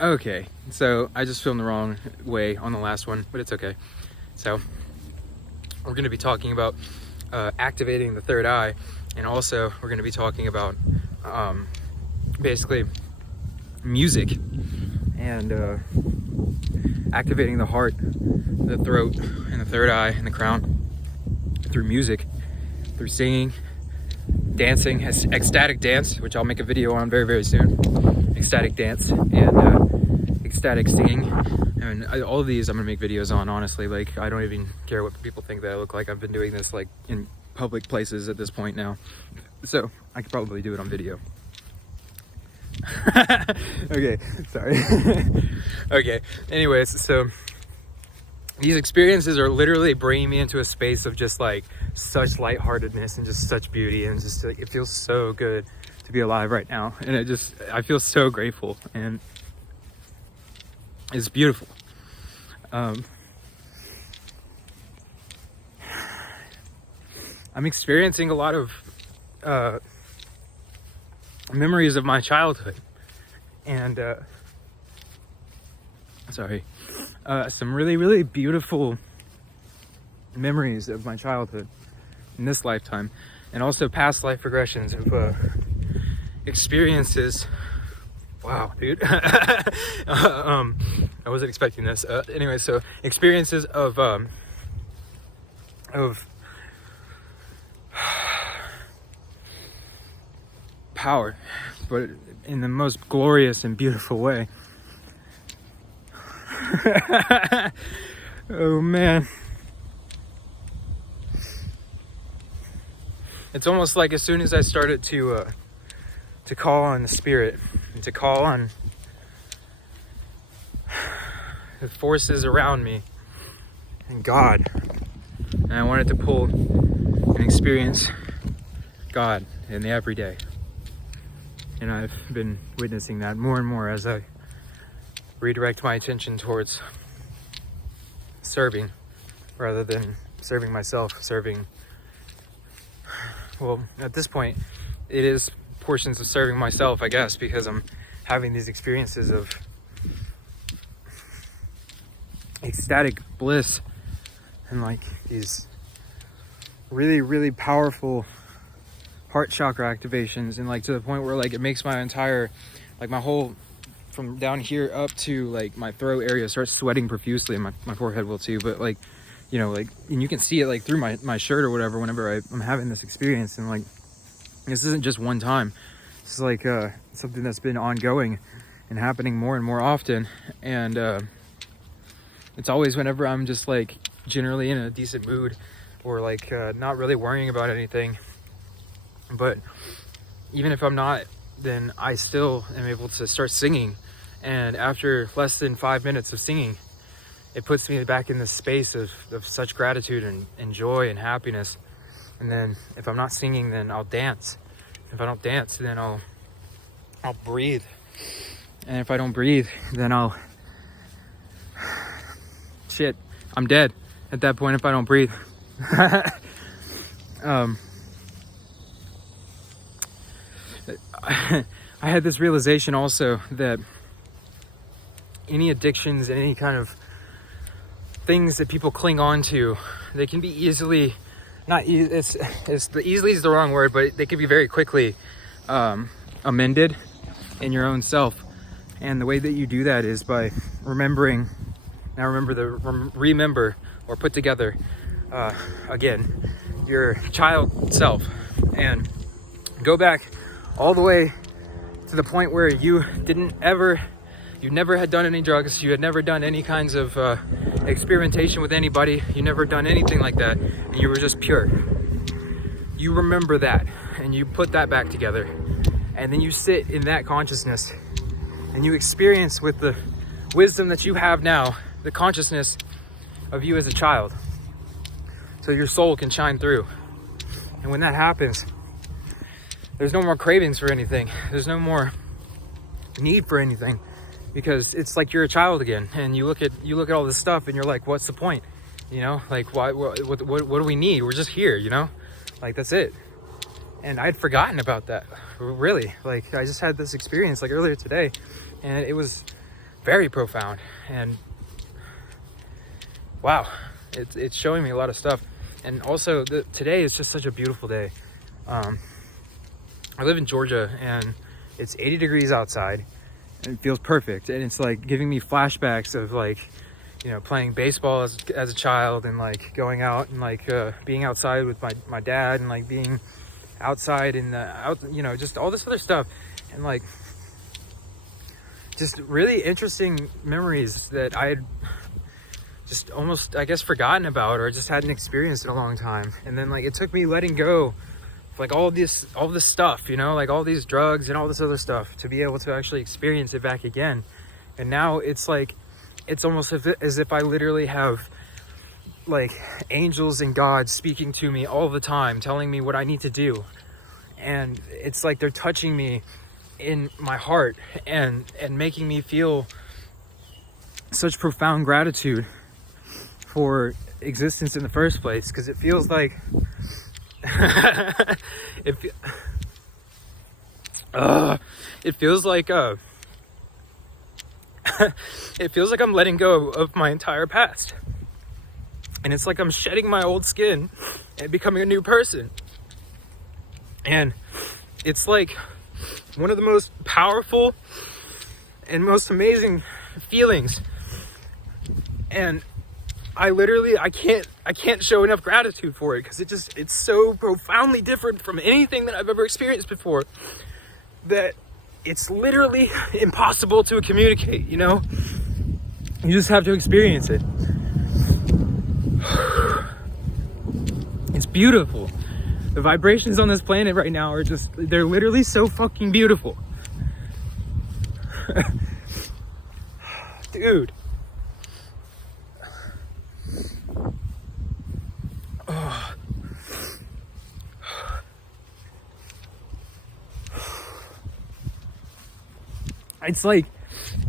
Okay, so I just filmed the wrong way on the last one, but it's okay. So we're going to be talking about activating the third eye, and also we're going to be talking about basically music and activating the heart, the throat, and the third eye and the crown through music, through singing, dancing, ecstatic dance, which I'll make a video on very, very soon. Ecstatic dance and ecstatic singing. And all of these I'm gonna make videos on, honestly. Like, I don't even care what people think that I look like. I've been doing this like in public places at this point now, so I could probably do it on video. Okay, sorry. Okay, anyways, so these experiences are literally bringing me into a space of just like such lightheartedness and just such beauty, and just like it feels so good to be alive right now, and I feel so grateful, and it's beautiful. I'm experiencing a lot of memories of my childhood, and some really, really beautiful memories of my childhood in this lifetime, and also past life regressions of experiences. Wow, dude. I wasn't expecting this. Anyway, so experiences of power, but in the most glorious and beautiful way. Oh man. It's almost like as soon as I started to call on the spirit and to call on the forces around me and God, and I wanted to pull and experience God in the everyday. And I've been witnessing that more and more as I redirect my attention towards serving rather than serving myself. Well, at this point, it is portions of serving myself, I guess, because I'm having these experiences of ecstatic bliss and like these really, really powerful heart chakra activations, and like to the point where like it makes my entire, like my whole, from down here up to like my throat area starts sweating profusely, and my forehead will too, but like, you know, like, and you can see it like through my shirt or whatever whenever I'm having this experience. And like, this isn't just one time. It's like something that's been ongoing and happening more and more often. And it's always whenever I'm just like generally in a decent mood, or like not really worrying about anything. But even if I'm not, then I still am able to start singing. And after less than 5 minutes of singing, it puts me back in this space of such gratitude and joy and happiness. And then if I'm not singing, then I'll dance. If I don't dance, then I'll breathe. And if I don't breathe, then shit, I'm dead at that point if I don't breathe. I had this realization also that any addictions and any kind of things that people cling on to, they can be easily, easily is the wrong word, but they can be very quickly amended in your own self. And the way that you do that is by remember or put together again your child self, and go back all the way to the point where you never had done any drugs, you had never done any kinds of experimentation with anybody, you never done anything like that, and you were just pure. You remember that, and you put that back together, and then you sit in that consciousness, and you experience with the wisdom that you have now, the consciousness of you as a child, so your soul can shine through. And when that happens, there's no more cravings for anything. There's no more need for anything, because it's like you're a child again. And you look at all this stuff, and you're like, what's the point? You know, like what do we need? We're just here, you know, like that's it. And I'd forgotten about that, really. Like, I just had this experience like earlier today, and it was very profound. And wow, it's showing me a lot of stuff. And also today is just such a beautiful day. I live in Georgia and it's 80 degrees outside and it feels perfect. And it's like giving me flashbacks of like, you know, playing baseball as a child, and like going out and like being outside with my dad, and like being outside in the you know, just all this other stuff. And like just really interesting memories that I had just almost, I guess, forgotten about, or just hadn't experienced in a long time. And then like it took me letting go of like all this stuff, you know, like all these drugs and all this other stuff, to be able to actually experience it back again. And now it's like, it's almost as if I literally have like angels and God speaking to me all the time, telling me what I need to do. And it's like they're touching me in my heart and making me feel such profound gratitude for existence in the first place, because it feels like it feels like it feels like I'm letting go of my entire past, and it's like I'm shedding my old skin and becoming a new person. And it's like one of the most powerful and most amazing feelings, and I can't show enough gratitude for it, because it's so profoundly different from anything that I've ever experienced before, that it's literally impossible to communicate, you know? You just have to experience it. It's beautiful. The vibrations on this planet right now are just, they're literally so fucking beautiful. Dude. It's like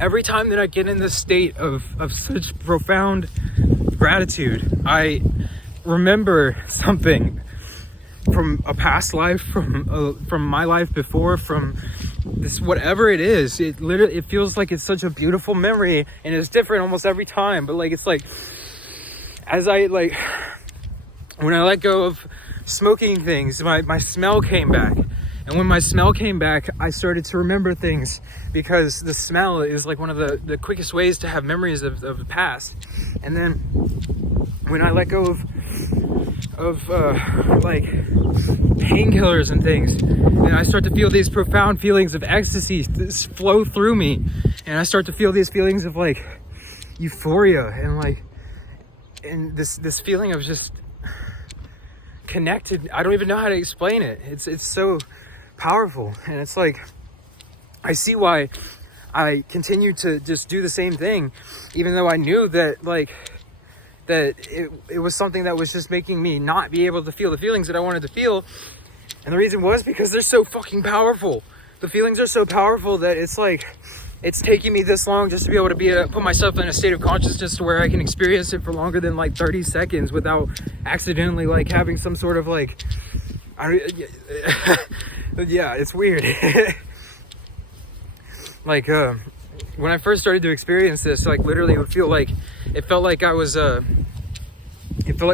every time that I get in this state of such profound gratitude, I remember something from a past life, from my life before, from this, whatever it is. It feels like it's such a beautiful memory, and it's different almost every time. But like, it's like, as I like, when I let go of smoking things, my smell came back. And when my smell came back, I started to remember things, because the smell is like one of the quickest ways to have memories of the past. And then when I let go of like painkillers and things, and I start to feel these profound feelings of ecstasy flow through me, and I start to feel these feelings of like euphoria and this feeling of just connected. I don't even know how to explain it. It's so powerful. And it's like, I see why I continue to just do the same thing, even though I knew that like that it was something that was just making me not be able to feel the feelings that I wanted to feel. And the reason was because they're so fucking powerful. The feelings are so powerful that it's like, it's taking me this long just to be able to put myself in a state of consciousness to where I can experience it for longer than like 30 seconds without accidentally like having some sort of like, yeah, it's weird. Like when I first started to experience this, like literally it felt like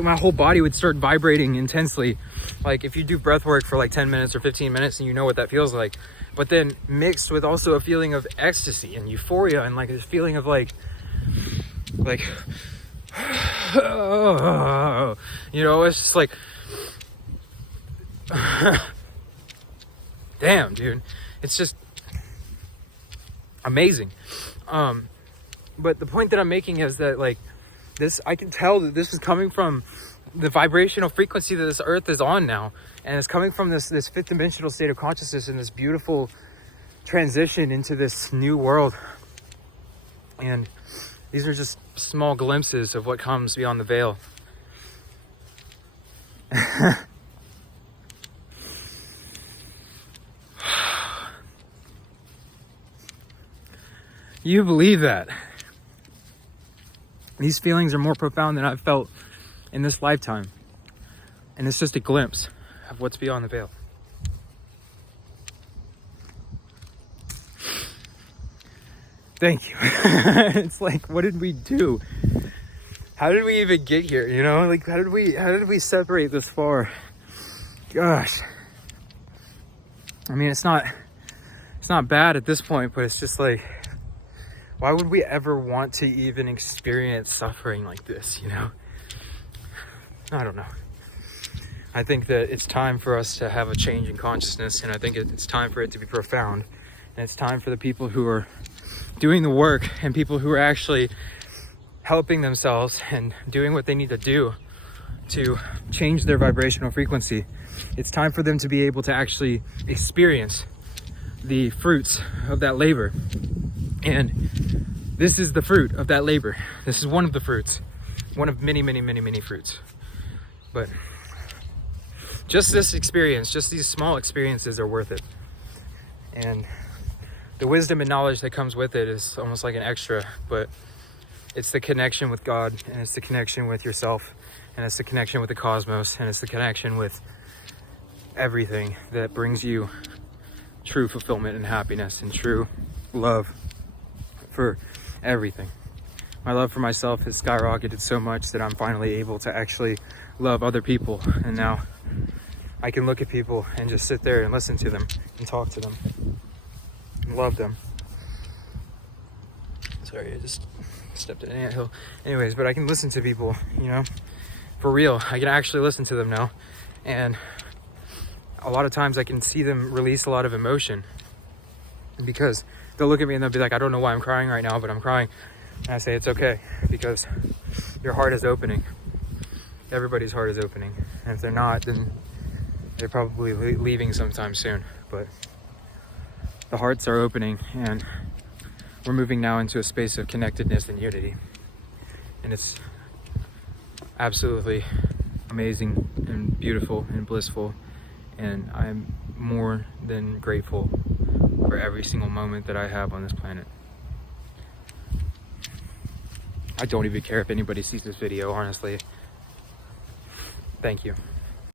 my whole body would start vibrating intensely. Like if you do breath work for like 10 minutes or 15 minutes, and you know what that feels like. But then mixed with also a feeling of ecstasy and euphoria, and like this feeling of like you know, it's just like damn, dude, it's just amazing. But the point that I'm making is that like this, I can tell that this is coming from the vibrational frequency that this earth is on now, and it's coming from this fifth dimensional state of consciousness and this beautiful transition into this new world. And these are just small glimpses of what comes beyond the veil. You believe that? These feelings are more profound than I've felt in this lifetime. And it's just a glimpse of what's beyond the veil. thank you. It's like, what did we do? How did we even get here? You know, like, how did we separate this far? Gosh. I mean, it's not bad at this point, but it's just like, why would we ever want to even experience suffering like this, you know? I don't know. I think that it's time for us to have a change in consciousness, and I think it's time for it to be profound. And it's time for the people who are doing the work and people who are actually helping themselves and doing what they need to do to change their vibrational frequency. It's time for them to be able to actually experience the fruits of that labor. And this is the fruit of that labor. This is one of the fruits, one of many, many, many, many fruits. But just this experience, just these small experiences are worth it. And the wisdom and knowledge that comes with it is almost like an extra, but it's the connection with God, and it's the connection with yourself, and it's the connection with the cosmos, and it's the connection with everything that brings you true fulfillment and happiness and true love for everything. My love for myself has skyrocketed so much that I'm finally able to actually love other people, and now I can look at people and just sit there and listen to them and talk to them and love them. Sorry, I just stepped in an anthill. Anyways, but I can listen to people, you know, for real. I can actually listen to them now, and a lot of times I can see them release a lot of emotion, because they'll look at me and they'll be like, I don't know why I'm crying right now, but I'm crying. And I say, it's okay, because your heart is opening. Everybody's heart is opening. And if they're not, then they're probably leaving sometime soon. But the hearts are opening, and we're moving now into a space of connectedness and unity. And it's absolutely amazing and beautiful and blissful. And I'm more than grateful for every single moment that I have on this planet. I don't even care if anybody sees this video, honestly. Thank you.